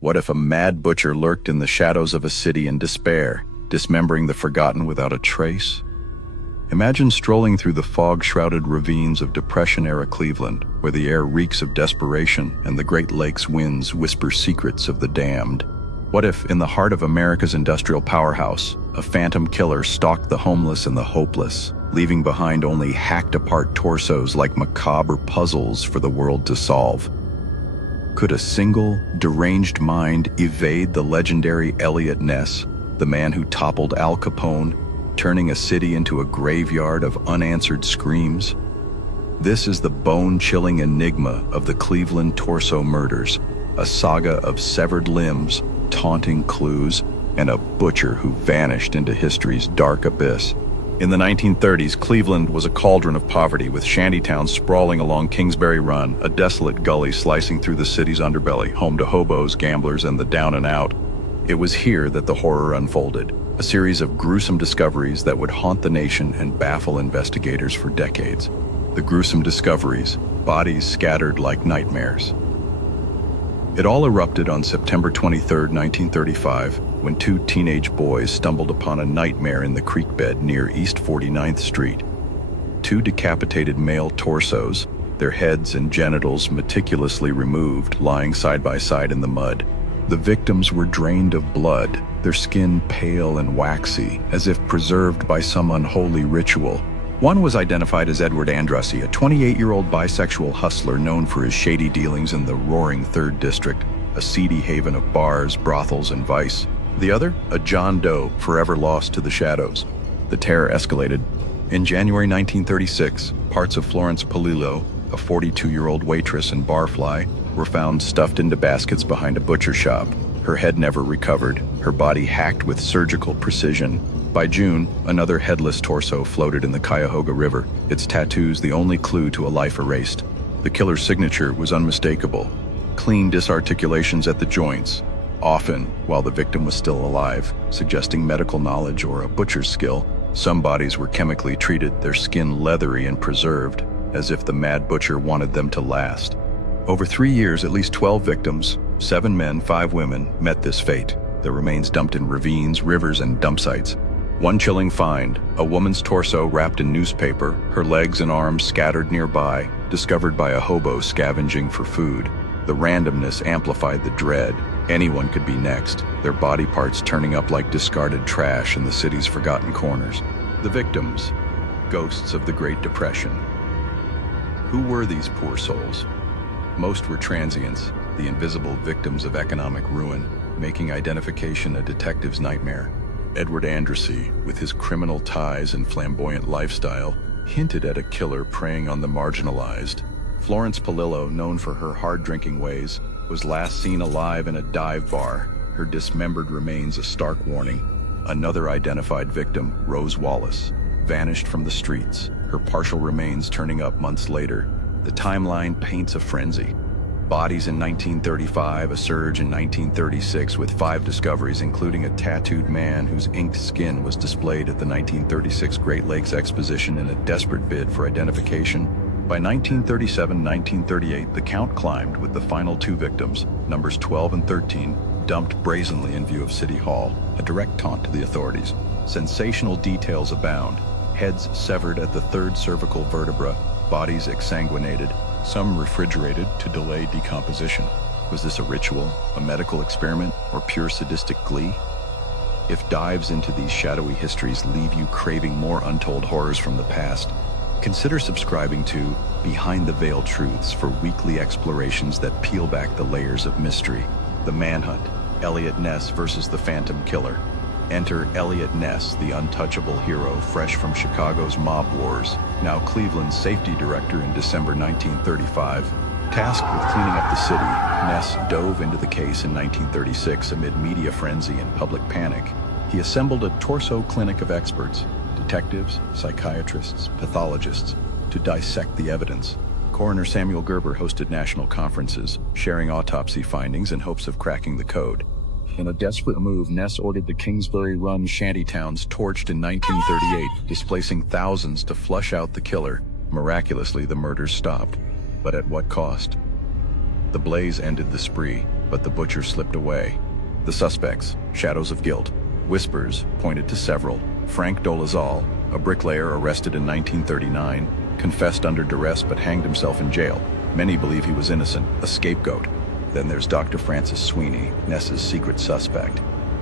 What if a mad butcher lurked in the shadows of a city in despair, dismembering the forgotten without a trace? Imagine strolling through the fog-shrouded ravines of Depression-era Cleveland, where the air reeks of desperation and the Great Lakes winds whisper secrets of the damned. What if, in the heart of America's industrial powerhouse, a phantom killer stalked the homeless and the hopeless, leaving behind only hacked-apart torsos like macabre puzzles for the world to solve? Could a single, deranged mind evade the legendary Eliot Ness, the man who toppled Al Capone, turning a city into a graveyard of unanswered screams? This is the bone-chilling enigma of the Cleveland Torso murders, a saga of severed limbs, taunting clues, and a butcher who vanished into history's dark abyss. In the 1930s, Cleveland was a cauldron of poverty, with shantytowns sprawling along Kingsbury Run, a desolate gully slicing through the city's underbelly, home to hobos, gamblers, and the down and out. It was here that the horror unfolded, a series of gruesome discoveries that would haunt the nation and baffle investigators for decades. The gruesome discoveries, bodies scattered like nightmares. It all erupted on September 23, 1935, when two teenage boys stumbled upon a nightmare in the creek bed near East 49th Street. Two decapitated male torsos, their heads and genitals meticulously removed, lying side by side in the mud. The victims were drained of blood, their skin pale and waxy, as if preserved by some unholy ritual. One was identified as Edward Andrassy, a 28-year-old bisexual hustler known for his shady dealings in the roaring 3rd District, a seedy haven of bars, brothels, and vice. The other, a John Doe, forever lost to the shadows. The terror escalated. In January 1936, parts of Florence Polillo, a 42-year-old waitress and barfly, were found stuffed into baskets behind a butcher shop. Her head never recovered, her body hacked with surgical precision. By June, another headless torso floated in the Cuyahoga River, its tattoos the only clue to a life erased. The killer's signature was unmistakable: clean disarticulations at the joints, often while the victim was still alive, suggesting medical knowledge or a butcher's skill. Some bodies were chemically treated, their skin leathery and preserved, as if the mad butcher wanted them to last. Over 3 years, at least 12 victims, 7 men, 5 women, met this fate, their remains dumped in ravines, rivers, and dump sites. One chilling find, a woman's torso wrapped in newspaper, her legs and arms scattered nearby, discovered by a hobo scavenging for food. The randomness amplified the dread. Anyone could be next, their body parts turning up like discarded trash in the city's forgotten corners. The victims, ghosts of the Great Depression. Who were these poor souls? Most were transients, the invisible victims of economic ruin, making identification a detective's nightmare. Edward Andrassy, with his criminal ties and flamboyant lifestyle, hinted at a killer preying on the marginalized. Florence Polillo, known for her hard-drinking ways, was last seen alive in a dive bar, her dismembered remains a stark warning. Another identified victim, Rose Wallace, vanished from the streets, her partial remains turning up months later. The timeline paints a frenzy. Bodies in 1935, a surge in 1936 with 5 discoveries, including a tattooed man whose inked skin was displayed at the 1936 Great Lakes Exposition in a desperate bid for identification. By 1937-1938, the count climbed, with the final 2 victims, numbers 12 and 13, dumped brazenly in view of City Hall, a direct taunt to the authorities. Sensational details abound: heads severed at the 3rd cervical vertebra, bodies exsanguinated, some refrigerated to delay decomposition. Was this a ritual, a medical experiment, or pure sadistic glee? If dives into these shadowy histories leave you craving more untold horrors from the past, consider subscribing to Behind the Veil Truths for weekly explorations that peel back the layers of mystery. The Manhunt, Eliot Ness versus the Phantom Killer. Enter Eliot Ness, the untouchable hero fresh from Chicago's mob wars, now Cleveland's safety director in December 1935. Tasked with cleaning up the city, Ness dove into the case in 1936 amid media frenzy and public panic. He assembled a torso clinic of experts, detectives, psychiatrists, pathologists, to dissect the evidence. Coroner Samuel Gerber hosted national conferences, sharing autopsy findings in hopes of cracking the code. In a desperate move, Ness ordered the Kingsbury Run shantytowns torched in 1938, displacing thousands to flush out the killer. Miraculously, the murders stopped. But at what cost? The blaze ended the spree, but the butcher slipped away. The suspects, shadows of guilt. Whispers pointed to several. Frank Dolezal, a bricklayer arrested in 1939, confessed under duress but hanged himself in jail. Many believe he was innocent, a scapegoat. Then there's Dr. Francis Sweeney, Ness's secret suspect,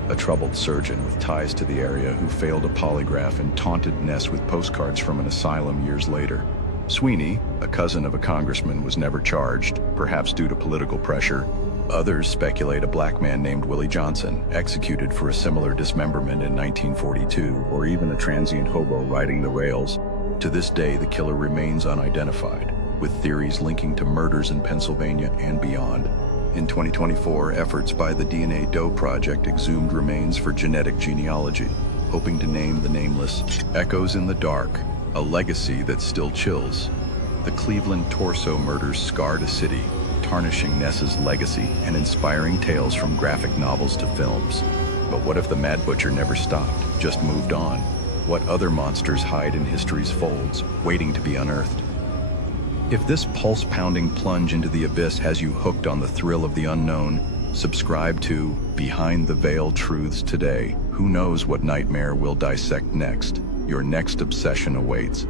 a troubled surgeon with ties to the area who failed a polygraph and taunted Ness with postcards from an asylum years later. Sweeney, a cousin of a congressman, was never charged, perhaps due to political pressure. Others speculate a black man named Willie Johnson, executed for a similar dismemberment in 1942, or even a transient hobo riding the rails. To this day, the killer remains unidentified, with theories linking to murders in Pennsylvania and beyond. In 2024, efforts by the DNA Doe Project exhumed remains for genetic genealogy, hoping to name the nameless. Echoes in the dark, a legacy that still chills. The Cleveland torso murders scarred a city, tarnishing Ness's legacy and inspiring tales from graphic novels to films. But what if the Mad Butcher never stopped, just moved on? What other monsters hide in history's folds, waiting to be unearthed? If this pulse-pounding plunge into the abyss has you hooked on the thrill of the unknown, subscribe to Behind the Veil Truths today. Who knows what nightmare we'll dissect next? Your next obsession awaits.